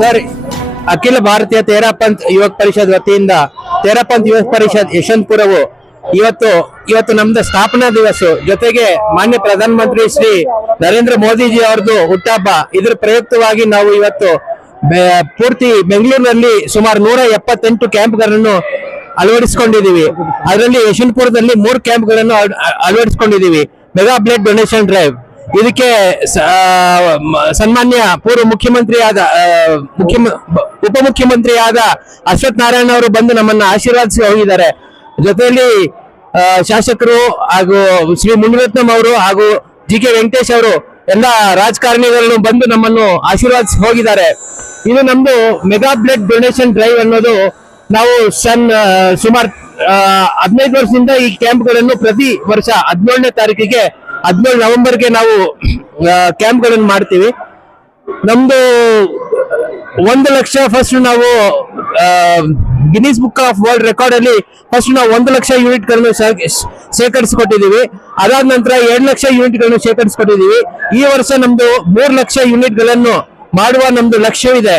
Sir, ಅಖಿಲ ಭಾರತೀಯ ತೇರಾಪಂಥ್ ಯುವಕ ಪರಿಷತ್ ವತಿಯಿಂದ ತೇರಾಪಂಥ್ ಯುವಕ ಪರಿಷತ್ ಯಶವಂತಪುರವು ಇವತ್ತು ನಮ್ದು ಸ್ಥಾಪನಾ ದಿವಸ, ಜೊತೆಗೆ ಮಾನ್ಯ ಪ್ರಧಾನ ಮಂತ್ರಿ ಶ್ರೀ ನರೇಂದ್ರ ಮೋದಿಜಿ ಅವರದು ಹುಟ್ಟಹಬ್ಬ. ಇದರ ಪ್ರಯುಕ್ತವಾಗಿ ನಾವು ಇವತ್ತು ಪೂರ್ತಿ ಬೆಂಗಳೂರಿನಲ್ಲಿ ಸುಮಾರು 178 ಕ್ಯಾಂಪ್ಗಳನ್ನು ಅಳವಡಿಸಿಕೊಂಡಿದ್ದೀವಿ. ಅದರಲ್ಲಿ ಯಶವಂತಪುರದಲ್ಲಿ 3 ಕ್ಯಾಂಪ್ಗಳನ್ನು ಅಳವಡಿಸಿಕೊಂಡಿದ್ದೀವಿ. Mega blood donation drive. ಇದಕ್ಕೆ ಸನ್ಮಾನ್ಯ ಪೂರ್ವ ಮುಖ್ಯಮಂತ್ರಿಯಾದ ಉಪಮುಖ್ಯಮಂತ್ರಿಯಾದ ಅಶ್ವಥ್ ನಾರಾಯಣ ಅವರು ಬಂದು ನಮ್ಮನ್ನ ಆಶೀರ್ವಾದಿಸಿ ಹೋಗಿದ್ದಾರೆ. ಜೊತೆಯಲ್ಲಿ ಶಾಸಕರು ಹಾಗೂ ಶ್ರೀ ಮುನಿರತ್ನಂ ಅವರು ಹಾಗೂ ಜಿ.ಕೆ. ವೆಂಕಟೇಶ್ ಅವರು ಎಲ್ಲ ರಾಜಕಾರಣಿಗಳನ್ನು ಬಂದು ನಮ್ಮನ್ನು ಆಶೀರ್ವಾದಿಸಿ ಹೋಗಿದ್ದಾರೆ. ಇದು ನಮ್ದು ಮೆಗಾ ಬ್ಲಡ್ ಡೊನೇಷನ್ ಡ್ರೈವ್ ಅನ್ನೋದು ನಾವು ಸುಮಾರು 15 ವರ್ಷದಿಂದ ಈ ಕ್ಯಾಂಪ್ಗಳನ್ನು ಪ್ರತಿ ವರ್ಷ 17ನೇ ತಾರೀಕಿಗೆ 17 ನವೆಂಬರ್ಗೆ ನಾವು ಕ್ಯಾಂಪ್ಗಳನ್ನು ಮಾಡ್ತೀವಿ. ನಮ್ದು 1 ಲಕ್ಷ ಫಸ್ಟ್ ನಾವು Guinness book of world record ಅಲ್ಲಿ ಫಸ್ಟ್ ನಾವು 1 ಲಕ್ಷ ಯೂನಿಟ್ ಗಳನ್ನು ಶೇಖರಿಸಿಕೊಟ್ಟಿದ್ದೀವಿ. ಅದಾದ ನಂತರ 2 ಲಕ್ಷ ಯೂನಿಟ್ ಗಳನ್ನು ಶೇಖರಿಸಿಕೊಟ್ಟಿದ್ದೀವಿ. ಈ ವರ್ಷ ನಮ್ದು 3 ಲಕ್ಷ ಯೂನಿಟ್ ಗಳನ್ನು ಮಾಡುವ ನಮ್ದು ಲಕ್ಷ್ಯವಿದೆ.